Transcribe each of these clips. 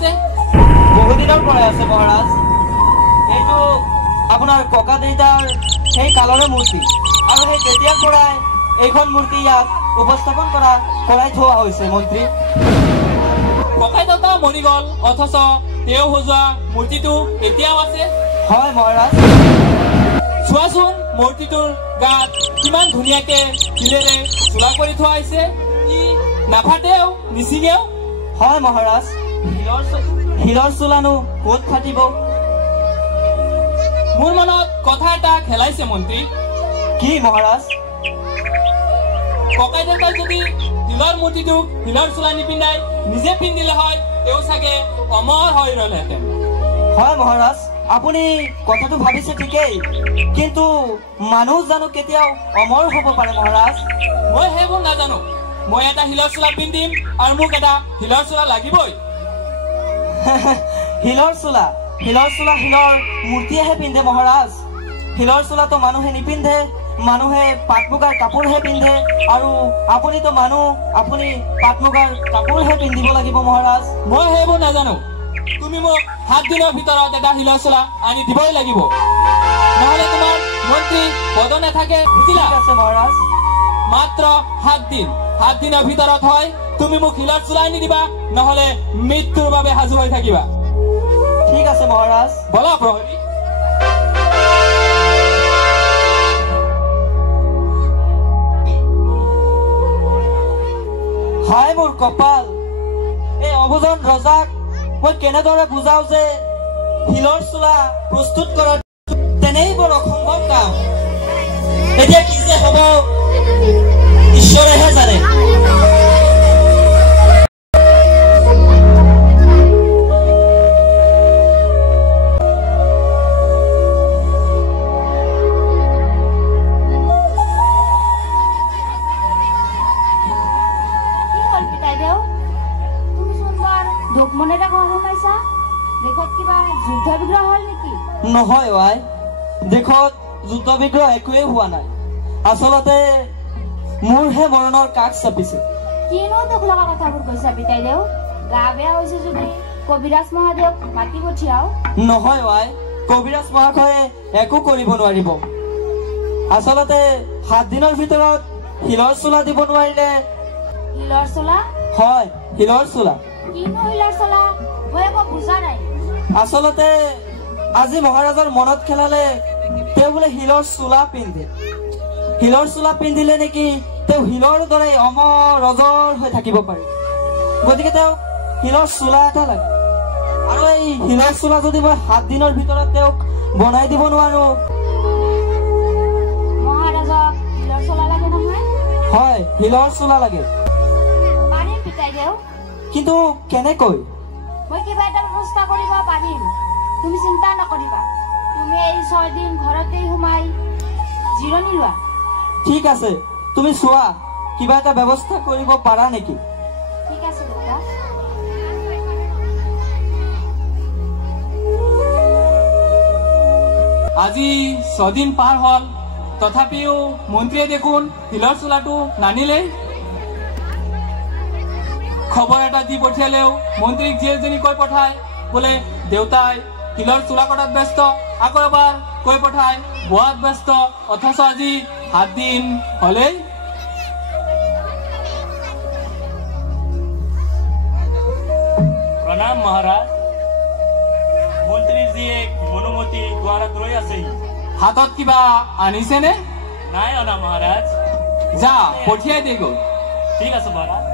আছে? বহুদিনৰ পৰাই আছে মহাৰাজ। এইটো আপোনাৰ ককা দেউতাৰ সেই কালৰে মূৰ্তি আৰু সেই তেতিয়াৰ পৰাই এইখন মূৰ্তি ইয়াত উপস্থাপন কৰাই থোৱা হৈছে মন্ত্ৰী। ককাই দেউতা মৰি গল অথচ তেওঁ সজোৱা মূৰ্তিটো এতিয়াও আছে? হয় মহাৰাজ। চোৱাচোন মূৰ্তিটোৰ গাত কিমান ধুনীয়াকে শিলেৰে চোলা কৰি থোৱা হৈছে। ই নাফাটেও নিচিঙেও। হয় মহাৰাজ, শিলৰ চোলানো ক'ত ফাটিব? মোৰ মনত কথা এটা খেলাইছে মন্ত্ৰী। কি মহাৰাজ? ককাই দেউতাই যদি শিলৰ মূৰ্তিটোক শিলৰ চোলা নিপিন্ধাই নিজে পিন্ধিলে হয় তেওঁ চাগে অমৰ হৈ ৰলহেঁতেন। হয় মহাৰাজ, আপুনি কথাটো ভাবিছে ঠিকেই, কিন্তু মানুহ জানো কেতিয়াও অমৰ হ'ব পাৰে মহাৰাজ? মই সেইবোৰ নাজানো। মই এটা শিলৰ চোলা পিন্ধিম আৰু মোক এটা শিলৰ চোলা লাগিবই। শিলৰ চোলা শিলৰ মূৰ্তিয়েহে পিন্ধে মহাৰাজ। শিলৰ চোলাটো মানুহে নিপিন্ধে, মানুহে পাট মুগাৰ কাপোৰহে পিন্ধে। আৰু আপুনিতো মানুহ, আপুনি পাট মুগাৰ কাপোৰহে পিন্ধিব লাগিব মহাৰাজ। মই সেইবোৰ নাজানো। তুমি মোক 7 দিনৰ ভিতৰত এটা শিলৰ চোলা আনি দিবই লাগিব, নহলে তোমাৰ মন্ত্ৰী পদ নাথাকে, বুজিলা? ঠিক আছে মহাৰাজ। মাত্ৰ 7 দিন। 7 দিনৰ ভিতৰত হয় তুমি মোক শিলৰ চোলা আনি দিবা, নহলে মৃত্যুৰ বাবে সাজু হৈ থাকিবা। ঠিক আছে মহাৰাজ। বলা প্ৰহৰী। হায় মোৰ কপাল, এই অবুজন ৰজাক মই কেনেদৰে বুজাও যে শিলৰ চোলা প্ৰস্তুত কৰা তেনেই বৰ অসম্ভৱ কাম। এতিয়া কি যে হব ঈশ্বৰেহে জানে। নহয় আই, দেশত যুদ্ধ বিগ্ৰহ একোৱেই হোৱা নাই। আচলতে মোৰহে মৰণৰ কাষ চাপিছে। কিনো দুখ লগা কথাবোৰ কৈছা বিতাইদেউ? গা বেয়া হৈছে যদি কবিৰাজ মহাদেৱক মাতি পঠিয়াও। নহয় আই, কবিৰাজ মহাশয়ে একো কৰিব নোৱাৰিব। আচলতে 7 দিনৰ ভিতৰত শিলৰ চোলা দিব নোৱাৰিলে। শিলৰ চোলা? হয়, শিলৰ চোলা। কিনো শিলৰ চোলা? মই একো বুজা নাই। আচলতে আজি মহাৰাজৰ মনত খেলালে তেওঁ বোলে শিলৰ চোলা পিন্ধে। শিলৰ চোলা পিন্ধিলে নেকি তেওঁ শিলৰ দৰে অমৰ অজৰ হৈ থাকিব পাৰে। গতিকে তেওঁ শিলৰ চোলা এটা লাগে। আৰু এই শিলৰ চোলা যদি মই 7 দিনৰ ভিতৰত তেওঁক বনাই দিব নোৱাৰো। মহাৰাজক শিলৰ চোলা লাগে নহয়? হয়, শিলৰ চোলা লাগে। পাৰিম পিতাইদেউ। কিন্তু কেনেকৈ? মই কিবা এটা ব্যৱস্থা কৰিব পাৰিম, তুমি চিন্তা নকৰিবা। তুমি এই 6 দিন ঘৰতেই সোমাই জিৰণি লোৱা। ঠিক আছে, তুমি চোৱা কিবা এটা ব্যৱস্থা কৰিব পাৰা নেকি? ঠিক আছে দেউতা। আজি 6 দিন পাৰ হল, তথাপিও মন্ত্ৰীয়ে দেখোন শিলৰ চোলাটো নানিলেই। খবৰ এটা দি পঠিয়ালেও মন্ত্ৰীক যিজনী কৈ পঠায় বোলে দেউতাই শিলৰ চোলা কটাত ব্যস্ত, আকৌ এবাৰ কৈ পঠায় বোৱাত ব্যস্ত। অথচ আজি 7 দিন হলেই। প্ৰণাম মহাৰাজ। মন্ত্ৰীৰ জীয়েক মনুমতী দুৱাৰত ৰৈ আছেহি। হাতত কিবা আনিছেনে? নাই অনা মহাৰাজ। যা পঠিয়াই দে গৈ। ঠিক আছে মহাৰাজ।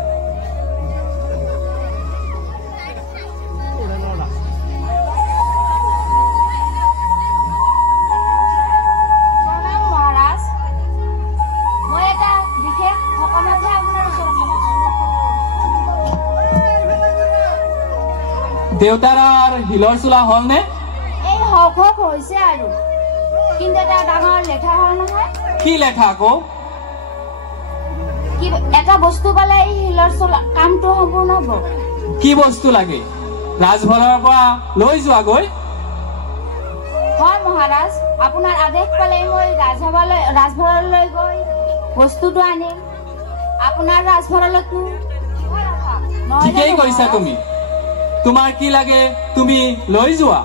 দেউতাৰ শিলৰ চোলা হল নে? এই হক হৈছে আৰু, কিন্তু এটা ডাঙৰ লেঠা হল নহয়। কি লেঠা আকৌ? এটা বস্তু পালে এই শিলৰ চোলা কামটো সম্পূৰ্ণ হব। কি বস্তু লাগে? ৰাজভৱনৰ পৰা লৈ যোৱা গৈ। হয় মহাৰাজ, আপোনাৰ আদেশ পালে মই ৰাজভৱনলৈ গৈ বস্তুটো আনিম। আপোনাৰ ৰাজভৱনলৈতো ঠিকেই কৈছা তুমি। তোমাৰ কি লাগে তুমি লৈ যোৱা।